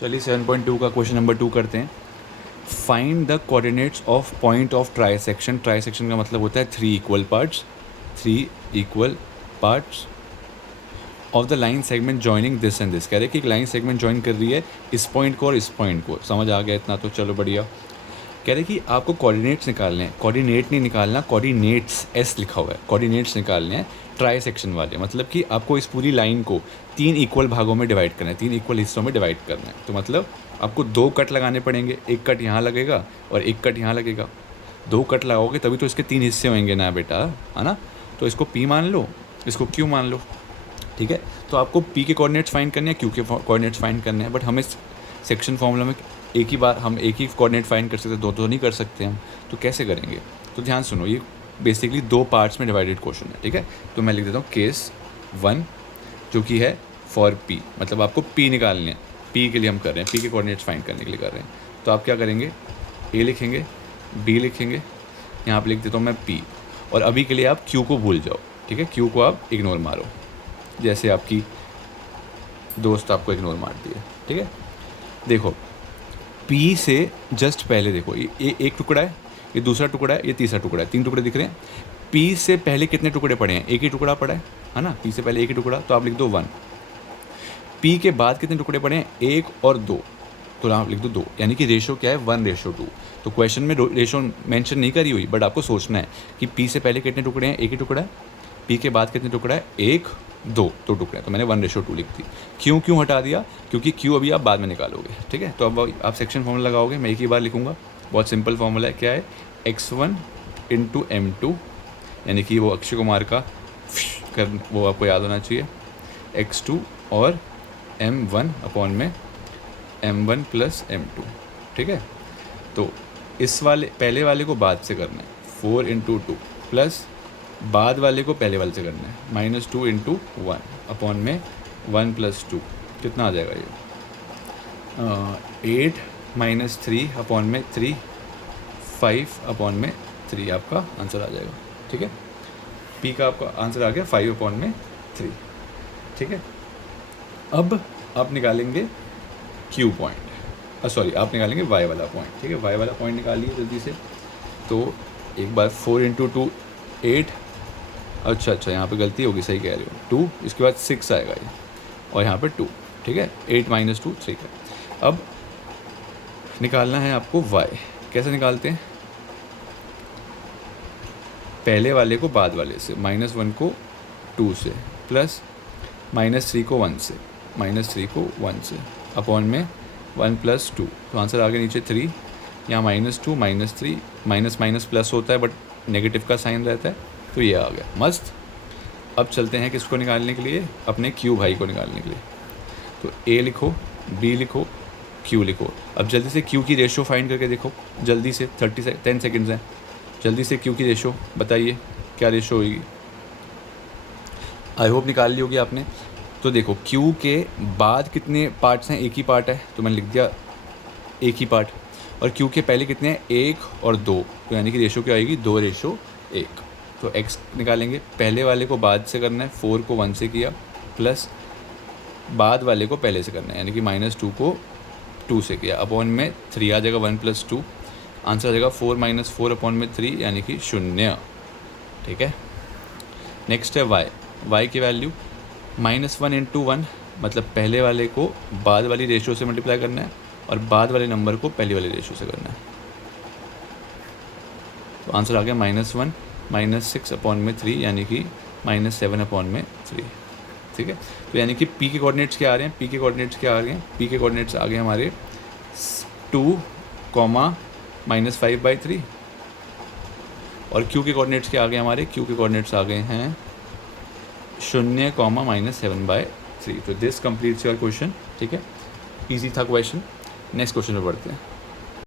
चलिए 7.2 का question number 2 करते हैं। Find the coordinates of point of trisection. Trisection का मतलब होता है three equal parts of the line segment joining this and this. कह रहे हैं कि एक लाइन सेगमेंट जॉइन कर रही है इस पॉइंट को और इस पॉइंट को। समझ आ गया इतना तो चलो बढ़िया। कह रहे कि आपको कोऑर्डिनेट्स निकालने हैं, कोऑर्डिनेट नहीं निकालना, कोऑर्डिनेट्स एस लिखा हुआ है, कोऑर्डिनेट्स निकालने हैं ट्राई सेक्शन वाले। मतलब कि आपको इस पूरी लाइन को 3 इक्वल भागों में डिवाइड करना है, 3 इक्वल हिस्सों में डिवाइड करना है। तो मतलब आपको 2 कट लगाने पड़ेंगे, एक कट यहाँ लगेगा और एक कट यहाँ लगेगा। 2 कट लगाओगे तभी तो इसके 3 हिस्से होंगे ना बेटा, है ना। तो इसको P मान लो, इसको Q मान लो, ठीक है। तो आपको P के कोऑर्डिनेट्स फाइंड करने हैं, Q के कोऑर्डिनेट्स फाइंड करने हैं। बट हमें सेक्शन फॉर्मूला में एक ही बार हम एक ही कोऑर्डिनेट फाइंड कर सकते हैं, दो तो नहीं कर सकते हम। तो कैसे करेंगे? तो ध्यान सुनो, ये बेसिकली 2 पार्ट्स में डिवाइडेड क्वेश्चन है, ठीक है। तो मैं लिख देता हूँ केस 1 जो कि है फॉर P, मतलब आपको P निकालने हैं। P के लिए हम कर रहे हैं, P के कोऑर्डिनेट्स फाइंड करने के लिए कर रहे हैं। तो आप क्या करेंगे, A लिखेंगे, B लिखेंगे, यहाँ पर लिख देता हूँ मैं P। और अभी के लिए आप Q को भूल जाओ, ठीक है। Q को आप इग्नोर मारो, जैसे आपकी दोस्त आपको इग्नोर मारती है, ठीक है। देखो P से जस्ट पहले देखो, ये एक टुकड़ा है, ये दूसरा टुकड़ा है, ये तीसरा टुकड़ा है, 3 टुकड़े दिख रहे हैं। P से पहले कितने टुकड़े पड़े हैं? एक ही टुकड़ा पड़ा है ना। P से पहले एक ही टुकड़ा, तो आप लिख दो 1। P के बाद कितने टुकड़े पड़े हैं? 1 और 2, तो आप लिख दो 2, यानी कि रेशो क्या है? 1:2। तो क्वेश्चन में रेशो मेंशन नहीं करी हुई, बट आपको सोचना है कि P से पहले कितने टुकड़े हैं? एक ही टुकड़ा है। P के बाद कितने टुकड़ा है? 1, 2 टुकड़े हैं, तो मैंने 1:2 लिख दी। क्यों हटा दिया? क्योंकि Q अभी आप बाद में निकालोगे, ठीक है। तो अब आप सेक्शन फॉर्मूला लगाओगे, मैं एक ही बार लिखूंगा। बहुत सिंपल फॉर्मूला है, क्या है? x1 इंटू M2, यानी कि वो अक्षय कुमार का वो आपको याद होना चाहिए, x2 और M1 अपॉन में M1 प्लस M2, ठीक है। तो इस वाले पहले वाले को बाद से करना है, 4 इंटू 2 प्लस बाद वाले को पहले वाले से करना है, -2 इंटू 1 अपॉन में 1 प्लस 2। कितना आ जाएगा ये? 8 - 3 अपॉन में 3, 5 अपॉन में 3 आपका आंसर आ जाएगा, ठीक है। P का आपका आंसर आ गया 5 अपॉन में 3, ठीक है। अब आप निकालेंगे Q पॉइंट, सॉरी आप निकालेंगे Y वाला पॉइंट, ठीक है। Y वाला पॉइंट निकालिए जल्दी से। तो एक बार 4 इंटू 2 8, अच्छा यहाँ पे गलती होगी, सही कह रहे हो, 2, इसके बाद 6 आएगा ये, और यहाँ पे 2, ठीक है। 8 - 2 3 का। अब निकालना है आपको y। कैसे निकालते हैं? पहले वाले को बाद वाले से, -1 को 2 से, प्लस -3 को 1 से, -3 को 1 से अपॉन में 1 प्लस 2। तो आंसर आ गया नीचे 3, यहाँ -2 -3, माइनस प्लस होता है बट नेगेटिव का साइन रहता है, तो ये आ गया। मस्त। अब चलते हैं किसको निकालने के लिए? अपने Q भाई को निकालने के लिए। तो A लिखो, B लिखो, Q लिखो। अब जल्दी से Q की रेशो फाइंड करके देखो, जल्दी से। 10 सेकेंड्स हैं, जल्दी से Q की रेशो बताइए, क्या रेशो होगी? आई होप निकाल ली होगी आपने। तो देखो Q के बाद कितने पार्ट्स हैं? एक ही पार्ट है, तो मैंने लिख दिया एक ही पार्ट। और Q के पहले कितने हैं? 1 और 2, तो यानी कि रेशो क्या आएगी? 2:1। तो x निकालेंगे, पहले वाले को बाद से करना है, 4 को 1 से किया, प्लस बाद वाले को पहले से करना है, यानी कि -2 को 2 से किया, अपॉन में 3 आ जाएगा, 1 प्लस 2, आंसर आ जाएगा 4 - 4 अपॉन में 3, यानी कि 0, ठीक है। नेक्स्ट है y की वैल्यू -1 इंटू 1, मतलब पहले वाले को बाद वाली रेशो से मल्टीप्लाई करना है और बाद वाले नंबर को पहली वाली रेशो से करना है। तो आंसर आ गया -1 - 6 अपॉन में 3, यानी कि -7 अपॉन में 3, ठीक है। तो यानी कि P के कोऑर्डिनेट्स क्या आ रहे हैं? P के कोऑर्डिनेट्स क्या आ गए हैं? P के कोऑर्डिनेट्स आ गए हमारे 2, -5/3। और Q के कोऑर्डिनेट्स क्या आ गए हमारे? Q के कोऑर्डिनेट्स आ गए हैं 0, -7/3। तो दिस कंप्लीट्स योर क्वेश्चन, ठीक है। ईजी था क्वेश्चन। नेक्स्ट क्वेश्चन पे बढ़ते हैं।